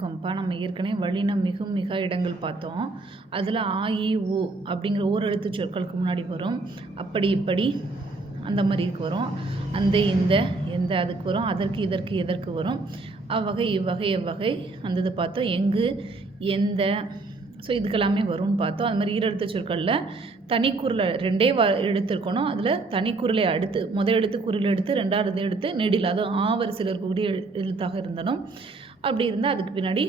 வணக்கம்ப்பா. நம்ம ஏற்கனவே வழினம் மிகும் மிக இடங்கள் பார்த்தோம். அதில் ஆ இ உ அப்படிங்கிற ஓரெழுத்து சொற்களுக்கு முன்னாடி வரும். அப்படி இப்படி அந்த மாதிரிக்கு வரும். அந்த இந்த எந்த அதுக்கு வரும். அதற்கு இதற்கு எதற்கு வரும். அவ்வகை இவ்வகை எவ்வகை அந்த இது பார்த்தோம். எங்கு எந்த ஸோ இதுக்கெல்லாமே வரும்னு பார்த்தோம். அது மாதிரி ஈரெழுத்து சொற்களில் தனிக்குறளை ரெண்டே வ எழுத்து இருக்கணும். அதில் தனிக்குறளை அடுத்து முதல் எழுத்து குரல் எடுத்து ரெண்டாவது எடுத்து நெடில். அதுவும் ஆ வரிசையில் இருக்கக்கூடிய எழு- எழுத்தாக இருந்தாலும் அப்படி இருந்தால் அதுக்கு பின்னாடி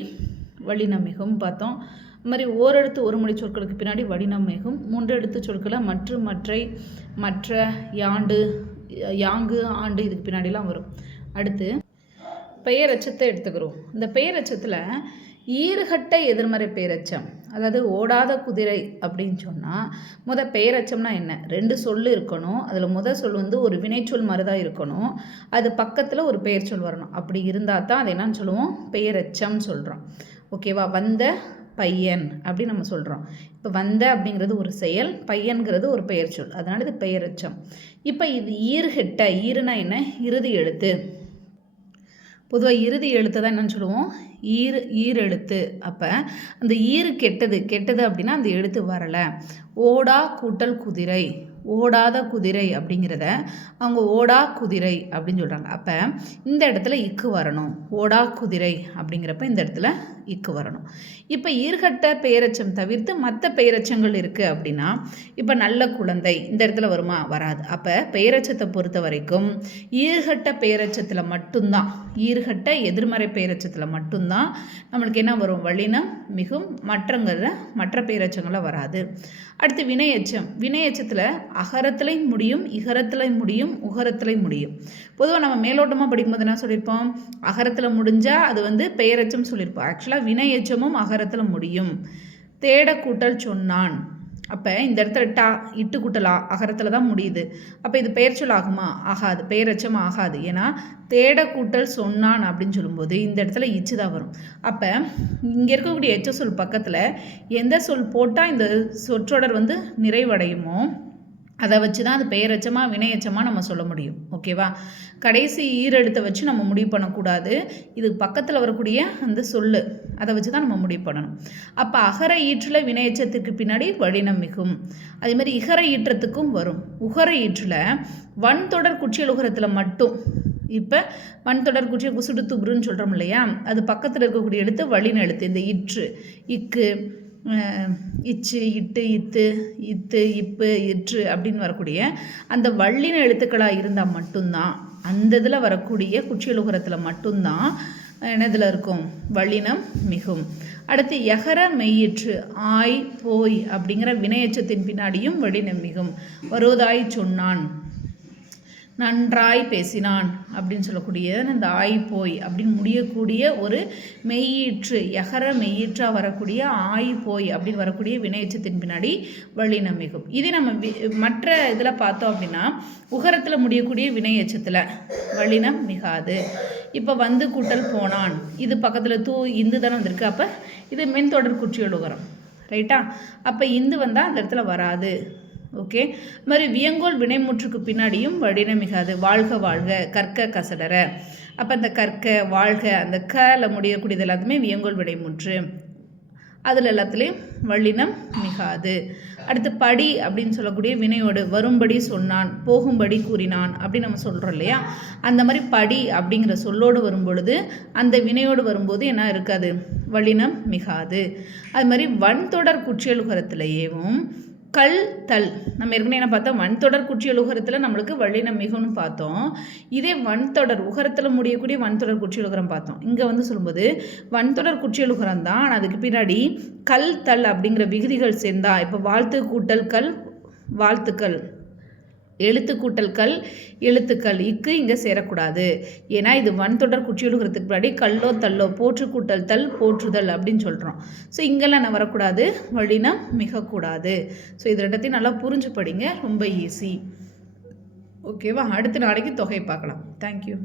வழிநமிகும் பார்த்தோம். இது மாதிரி ஓரெழுத்து ஒரு மொழி சொற்களுக்கு பின்னாடி வடிநமிகும் மூன்று எழுத்து சொற்களை மற்ற மற்றை மற்ற யாண்டு யாங்கு ஆண்டு இதுக்கு பின்னாடிலாம் வரும். அடுத்து பெயரச்சத்தை எடுத்துக்கிறோம். இந்த பெயரச்சத்தில் ஈறுகட்ட எதிர்மறை பெயரச்சம் அதாவது ஓடாத குதிரை அப்படின்னு சொன்னால் முத பெயரச்சம்னா என்ன? ரெண்டு சொல் இருக்கணும். அதில் முத சொல் வந்து ஒரு வினைச்சொல் மாதிரி தான் இருக்கணும். அது பக்கத்தில் ஒரு பெயர் சொல் வரணும். அப்படி இருந்தால் தான் அது என்னன்னு சொல்லுவோம்? பெயரச்சம் சொல்கிறோம் ஓகேவா வந்த பையன் அப்படி நம்ம சொல்கிறோம் இப்போ வந்த அப்படிங்கிறது ஒரு செயல் பையன்கிறது ஒரு பெயர் சொல். அதனால் இது பெயரச்சம். இப்போ இது ஈறுகெட்ட ஈறுனா என்ன? இறுதி எழுத்து. பொதுவாக இறுதி எழுத்து தான் என்னென்னு சொல்லுவோம். ஈர் ஈரெழுத்து. அப்போ அந்த ஈர் கெட்டது கெட்டது அப்படின்னா அந்த எழுத்து வரலை. ஓடா கூட்டல் குதிரை. ஓடாத குதிரை அப்படிங்கிறத அவங்க ஓடா குதிரை அப்படின்னு சொல்கிறாங்க அப்போ இந்த இடத்துல இக்கு வரணும். ஓடா குதிரை அப்படிங்கிறப்ப இந்த இடத்துல இக்கு வரணும். இப்போ ஈர்கட்ட பெயரச்சம் தவிர்த்து மற்ற பெயரச்சங்கள் இருக்குது அப்படின்னா இப்போ நல்ல குழந்தை இந்த இடத்துல வருமா? வராது. அப்போ பெயரச்சத்தை பொறுத்த வரைக்கும் ஈர்கட்ட பெயரச்சத்தில் மட்டும்தான் ஈர்கட்ட எதிர்மறை பெயரச்சத்தில் மட்டும்தான் நம்மளுக்கு என்ன வரும்? வழினம் மிகும் மற்றங்களில் மற்ற பெயரச்சங்களில் வராது. அடுத்து வினையச்சம். வினையச்சத்தில் அகரத்துலையும் முடியும் இகரத்திலை முடியும் உகரத்திலை முடியும். பொதுவாக நம்ம மேலோட்டமாக படிக்கும்போது என்ன சொல்லியிருப்போம் அகரத்தில் முடிஞ்சால் அது வந்து பெயரச்சம் சொல்லியிருப்போம் ஆக்சுவலாக வினையச்சமும் அகரத்தில் முடியும். தேட கூட்டல் சொன்னான். அப்போ இந்த இடத்துல டா இட்டு கூட்டலா அகரத்தில் தான் முடியுது. அப்போ இது பெயர் சொல் ஆகுமா? ஆகாது. பெயரச்சம் ஆகாது. ஏன்னா தேட கூட்டல் சொன்னான் அப்படின்னு சொல்லும்போது இந்த இடத்துல இச்சு தான் வரும். அப்போ இங்கே இருக்கக்கூடிய எச்ச சொல் பக்கத்தில் எந்த சொல் போட்டால் இந்த சொற்றொடர் வந்து நிறைவடையுமோ அதை வச்சு தான் அது பெயரச்சமாக வினையச்சமாக நம்ம சொல்ல முடியும். ஓகேவா கடைசி ஈரெழுத்தை வச்சு நம்ம முடிவு பண்ணக்கூடாது. இது பக்கத்தில் வரக்கூடிய அந்த சொல்லு. அதை வச்சு தான் நம்ம முடிவு பண்ணணும். அப்போ அகர ஈற்றில் வினையச்சத்துக்கு பின்னாடி வழினம் மிகும். அதே மாதிரி இகர ஈற்றத்துக்கும் வரும். உகர ஈற்றில் வன் தொடர் குச்சியல் உகரத்தில் மட்டும். இப்போ வன்தொடர் தொடர் குசுடு துபுருன்னு சொல்கிறோம் இல்லையா? அது பக்கத்தில் இருக்கக்கூடிய எழுத்து வழின எழுத்து இந்த இற்று இக்கு இச்சு இட்டு இத்து இத்து இப்பு இற்று அப்படின்னு வரக்கூடிய அந்த வள்ளின எழுத்துக்களாக இருந்தால் மட்டும்தான். அந்த இதில் வரக்கூடிய குச்சியலுகரத்தில் மட்டும்தான் என்னதில் இருக்கும்? வள்ளினம் மிகும். அடுத்து எகர மெய்யிற்று ஆய் போய் அப்படிங்கிற வினையச்சத்தின் பின்னாடியும் வள்ளினம் மிகும். வருவதாய் சொன்னான். நன்றாய் பேசினான் அப்படின்னு சொல்லக்கூடிய இந்த ஆய் போய் அப்படின்னு முடியக்கூடிய ஒரு மெய்யீற்று எகர மெய்யீற்றாக வரக்கூடிய ஆய் போய் அப்படின்னு வரக்கூடிய வினையச்சத்தின் பின்னாடி வழினம் மிகும் இதே நம்ம வி- மற்ற இதில் பார்த்தோம் அப்படின்னா உகரத்தில் முடியக்கூடிய வினையச்சத்தில் வழினம் மிகாது இப்போ வந்து கூட்டல் போனான். இது பக்கத்தில் தூ இந்து தானே வந்திருக்கு. அப்போ இது மென்தொடர் குற்றியல் உகரம். ரைட்டா? அப்போ இந்து வந்தால் அந்த இடத்துல வராது. ஓகே? இது மாதிரி வியங்கோல் வினைமுற்றுக்கு பின்னாடியும் வடினமிகாது வாழ்க வாழ்க கற்க கசடர அப்போ அந்த கற்க வாழ்க அந்த கல முடியக்கூடியது எல்லாத்துமே வியங்கோல் வினைமுற்று. அதில் எல்லாத்துலேயும் வள்ளினம் மிகாது. அடுத்து படி அப்படின்னு சொல்லக்கூடிய வினையோடு வரும்படி சொன்னான் போகும்படி கூறினான் அப்படின்னு நம்ம சொல்கிறோம் இல்லையா? அந்த மாதிரி படி அப்படிங்கிற சொல்லோடு வரும்பொழுது அந்த வினையோடு வரும்போது என்ன இருக்காது? வள்ளினம் மிகாது. அது மாதிரி வன்தொடர் குற்றியலுகரத்திலேயேவும் கல் தல். நம்ம ஏற்கனவே என்ன பார்த்தோம்? வன்தொடர் குற்றியல் உகரத்தில் நம்மளுக்கு வள்ளினம் மிகவும் பார்த்தோம். இதே வன்தொடர் உகரத்தில் முடியக்கூடிய வன்தொடர் குற்றியல் உகரம் பார்த்தோம். இங்கே வந்து சொல்லும்போது வன்தொடர் குற்றியல் உகரம் தான் ஆனால் அதுக்கு பின்னாடி கல் தல் அப்படிங்கிற விகுதிகள் சேர்ந்தா இப்போ வாழ்த்து கூட்டல் கல் வாழ்த்துக்கள். எழுத்து கூட்டல் கல் எழுத்துக்கள் இக்கு இங்கே சேரக்கூடாது. ஏன்னா இது வன்தொடர் குற்றியொழுகிறதுக்கு முன்னாடி கல்லோ தல்லோ போற்று கூட்டல் தல் போற்றுதல் அப்படின்னு சொல்கிறோம் ஸோ இங்கெல்லாம் நான் வரக்கூடாது. வழினா மிகக்கூடாது. ஸோ இது ரெண்டத்தையும் நல்லா புரிஞ்சு படிங்க. ரொம்ப ஈஸி ஓகேவா அடுத்த நாளைக்கு தொகை பார்க்கலாம். தேங்க்யூ